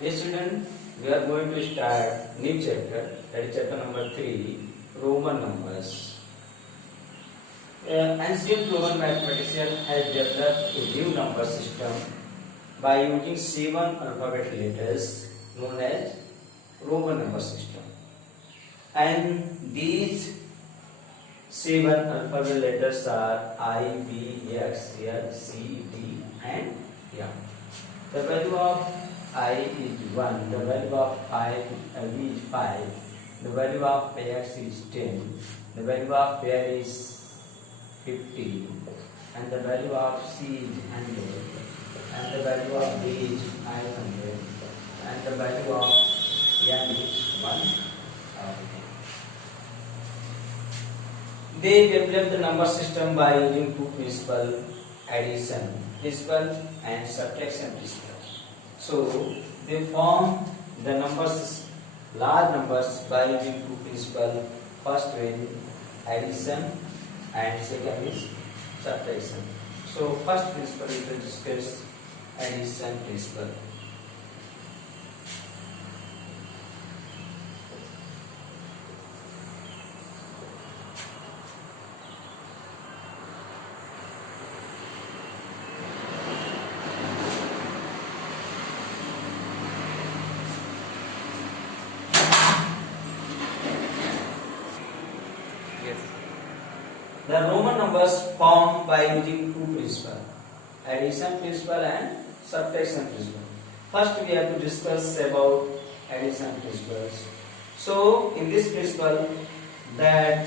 Yes, student, we are going to start new chapter, that is chapter number 3, Roman numbers. Ancient Roman mathematician has developed a new number system by using 7 alphabet letters known as Roman number system. And these 7 alphabet letters are I, B, X, L, C, D and M. The value of I is 1, the value of B is 5, the value of X is 10, the value of L is 50, and the value of C is 100, and the value of D is 500, and the value of N is 1000. They developed the number system by using two principles, addition principle and subtraction principle. So they form the numbers, large numbers by using two principles. First is addition and second is subtraction. So first principle is to discuss addition principle. The Roman numbers formed by using two principles, addition principle and subtraction principle. First we have to discuss about addition principles. So in this principle, that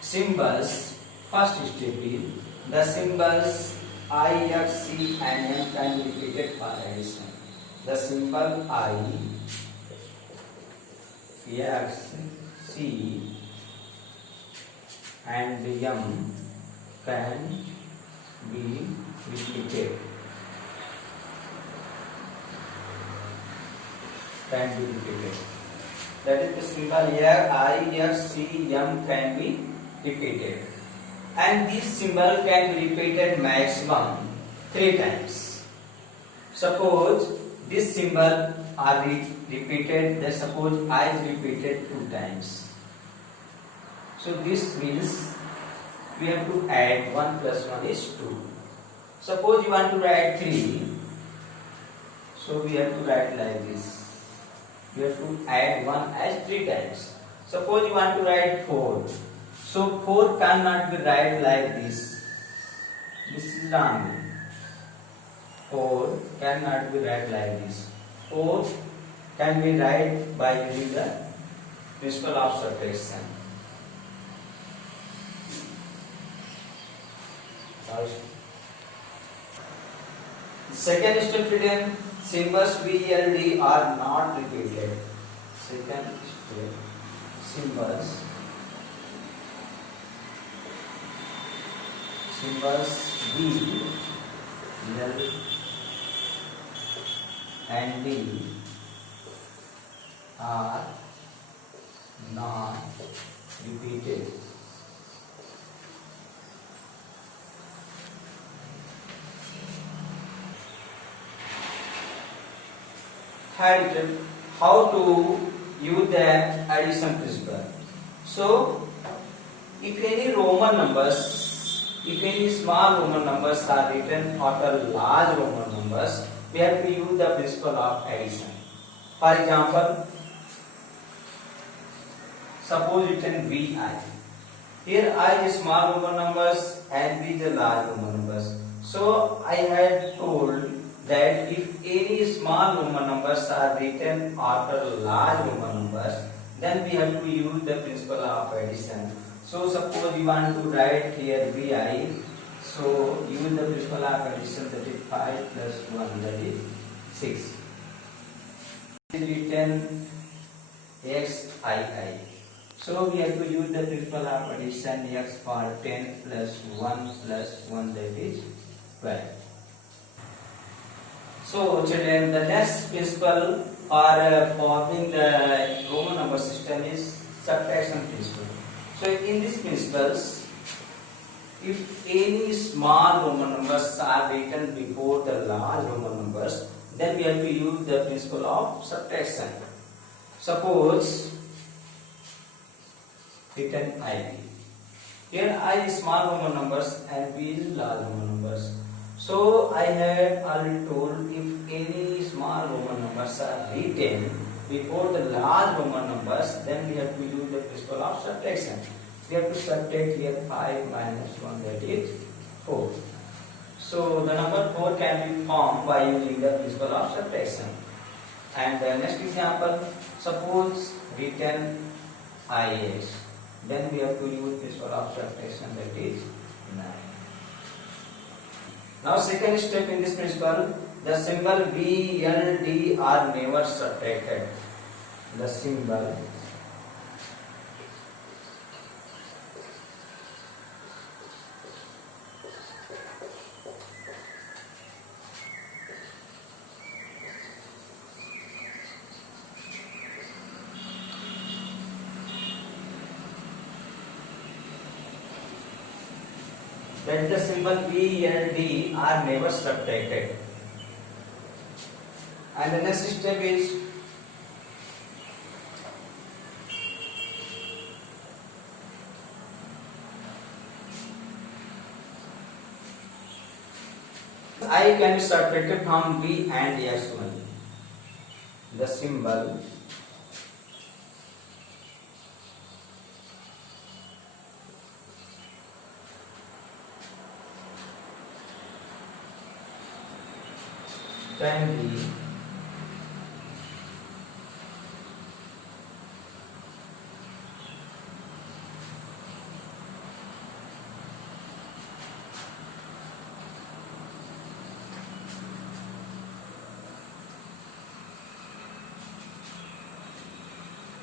symbols, first step is the symbols I, X, C and M can be repeated for addition. The symbol I, X, C and M can be repeated. That is the symbol here I, X, C, M can be repeated. And this symbol can be repeated maximum 3 times. Suppose this symbol are repeated, then suppose I is repeated 2 times. So this means we have to add 1 plus 1 is 2. Suppose you want to write 3, so we have to write like this. We have to add 1 as 3 times. Suppose you want to write 4, so 4 cannot be write like this. This is wrong. 4 cannot be write like this. 4 can be write by using the principle of subtraction. Second step, student, symbols V, L, D are not repeated. Second step, symbols V, L and D are not repeated. Third, how to use the addition principle. So, if any Roman numbers, if any small Roman numbers are written after large Roman numbers, we have to use the principle of addition. For example, suppose written VI. Here I is small Roman numbers and V is the large Roman numbers. So I had told that if any small Roman numbers are written after large Roman numbers, then we have to use the principle of addition. So suppose you want to write here VI, so use the principle of addition, that is 5 plus 1, that is 6. It is written XII. So we have to use the principle of addition, X for 10 plus 1 that is 12. So children, the next principle for forming the Roman number system is subtraction principle. So in these principles, if any small Roman numbers are written before the large Roman numbers, then we have to use the principle of subtraction. Suppose written I. Here I is small Roman numbers and B is large Roman numbers. So I had already told if any small Roman numbers are written before the large Roman numbers, then we have to use the principle of subtraction. We have to subtract here 5 minus 1, that is 4. So the number 4 can be formed by using the principle of subtraction. And the next example, suppose written Ix, then we have to use principle of subtraction, that is 9. Now second step in this principle, the symbol B, L, D are never subtracted. The symbol that the symbol B, L, D are never subtracted. And the next step is I can be subtracted from B and X1. The symbol can be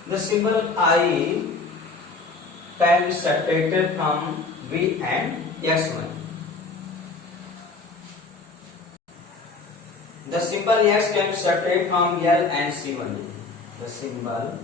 the symbol I can be subtracted from V and X1. The symbol X can be subtracted from L and C1. The symbol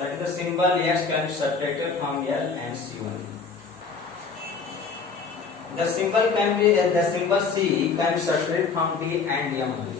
that is the symbol X can be subtracted from L and C1. The symbol C can be subtracted from D and M.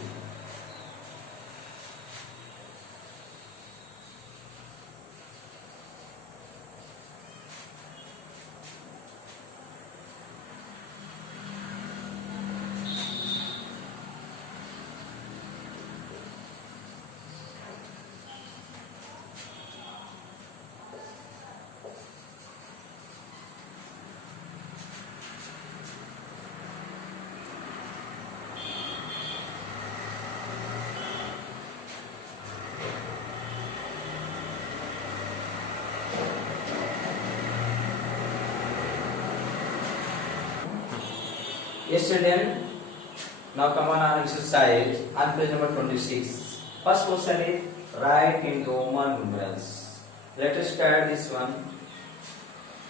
Yes, children. Now come on our exercise on page number 26. First question is write in Roman numerals. Let us start this one.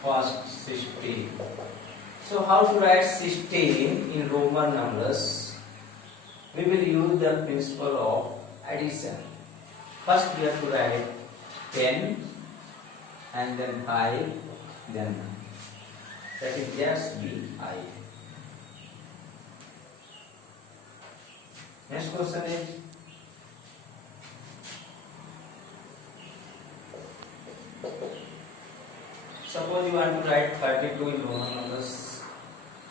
First 16. So how to write 16 in Roman numerals? We will use the principle of addition. First we have to write 10 and then 5, then 9. That is just B-I. Next question is suppose you want to write 32 in Roman numbers.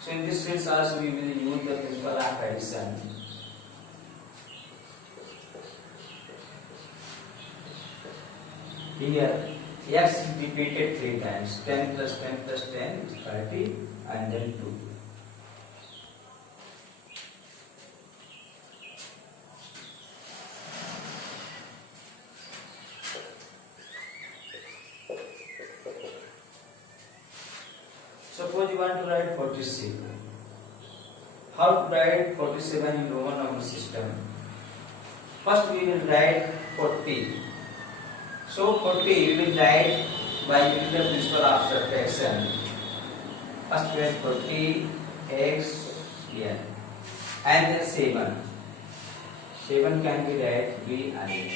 So in this case also we will use the principle of addition. Here x is repeated 3 times. 10 plus 10 plus 10 is 30 and then 2. Suppose you want to write 46. how to write 47 in Roman number system? First we will write 40. So 40 we will write by using the principle of subtraction. First we write 40 x here and then 7. 7 can be write b and x.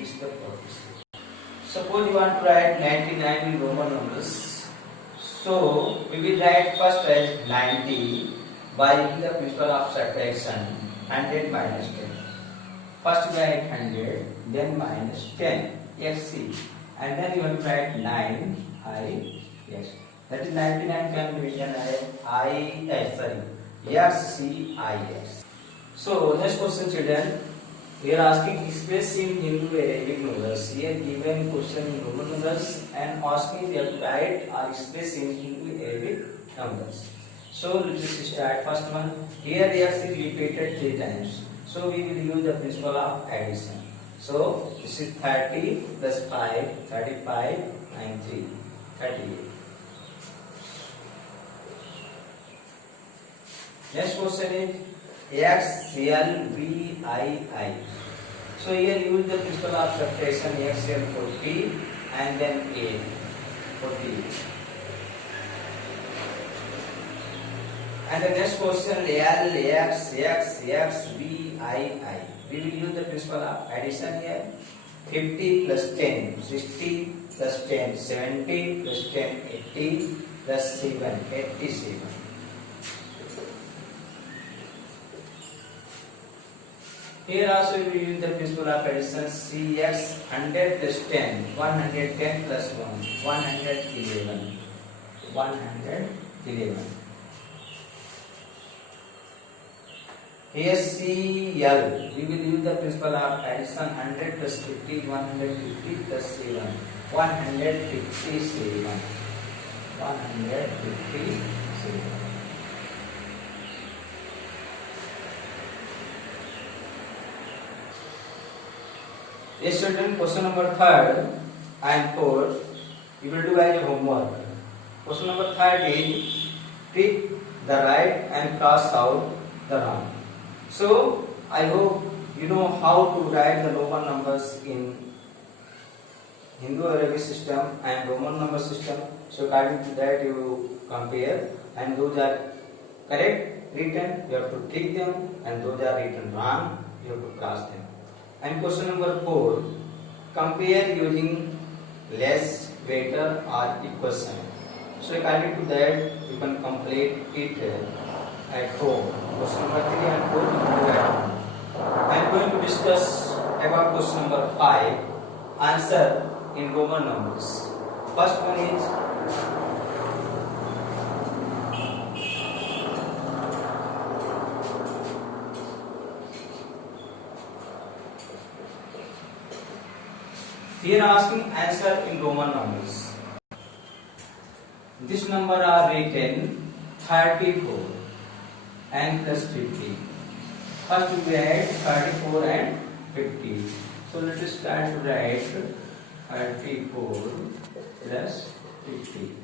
This is the 46. Suppose you want to write 99 in Roman numbers. So we will write first as 90 by using the principle of subtraction. 100 minus 10. First we write 100, then minus 10 xc, and then you have to write 9 I x. That is 99 can be written as xcix. So next question, children. We are asking express in Hindu Arabic numerals. Here given question in Roman numerals and asking them to write or express in Hindu Arabic numbers. So let us start. First one. Here x is repeated 3 times. So we will use the principle of addition. So this is 30 plus 5, 35, and 3, 38. Next question is XLVII. So here use the principle of subtraction. XL 40 and then 8, 40. And the next question LXXXVII. We will use the principle of addition here. 50 plus 10, 60 plus 10, 70 plus 10, 80 plus 7, 87. Here also we will use the principle of addition. CX 100 plus 10, 110 plus 1, 111. 111. Here CL, we will use the principle of addition. 100 plus 50, 150 plus 7, 157. 157. Yes, children, question number 3 and 4, you will do as a homework. Question number 3 is pick the right and cross out the wrong. So I hope you know how to write the Roman numbers in Hindu Arabic system and Roman number system. So according to that you compare, and those are correct written, you have to tick them, and those are written wrong, you have to cross them. And question number 4, compare using less, greater or equal sign. So according to that you can complete it at home. Question number 3 and 4 you can do at home. I am going to discuss about question number 5, answer in Roman numbers. First one is here asking answer in Roman numbers. This number are written 34 and plus 50. First we add 34 and 50. So let us start to write 34 plus 50.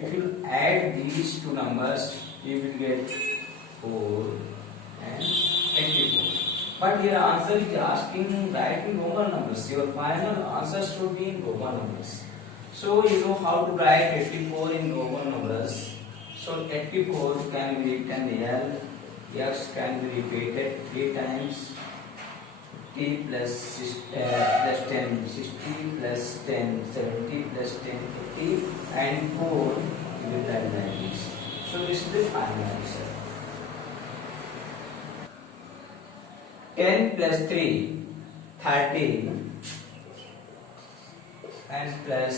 If you add these two numbers, you will get 4 and 84. But here answer is asking write in Roman numbers. Your final answer should be in Roman numbers. So you know how to write 84 in Roman numbers. So 84 can be written here. X can be repeated 3 times. T plus 10, 60 plus 10, 70 plus 10, 80, and 4 you will write like this. So this is the final answer. 10 plus 3, 30, and plus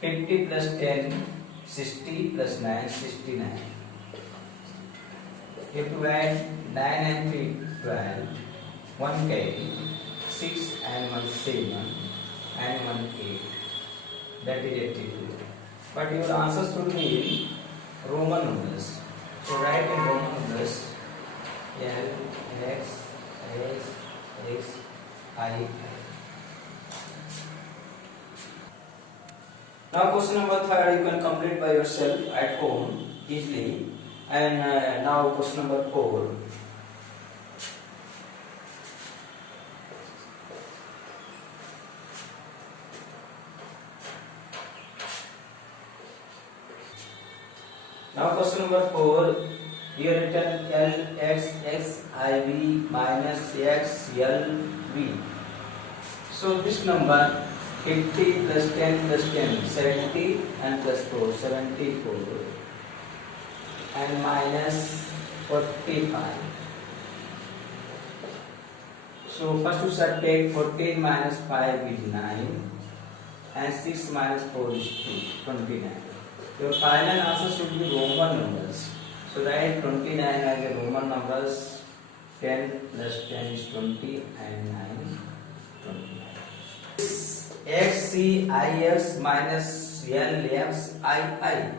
50 plus 10, 60 plus 9, 69. You have to add 9 and 3, 12, 1 carry, 6 and 1 7, and 1 8. That is 82. But your answer should be in Roman numbers. So write in Roman numbers L, X, S, X, I. Now question number 3 you can complete by yourself at home. easily. And now question number 4. Now question number 4. Here written LXXIV minus XLV. So this number 50 plus 10 plus 10, 70 and plus 4, 74 and minus 45. So first we shall take 14 minus 5 is 9 and 6 minus 4 is 2, 29. Your final answer should be Roman numbers. So write 29 as a Roman numbers, 10 plus 10 is 20 and 9, 29. XCIX minus LXII.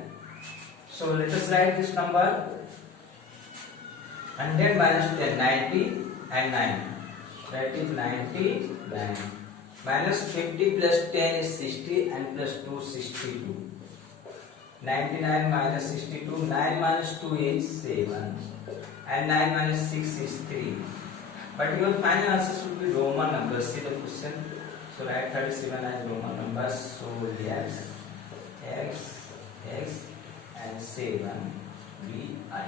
So let us write this number. 100 minus 10, 90 and 9. That is 99. Minus 50 plus 10 is 60 and plus 2 62. 99 minus 62, 9 minus 2 is 7 and 9 minus 6 is 3. But your final answer should be Roman numbers. See the question. So write 37 as Roman numbers. So yes, X and 7 VI.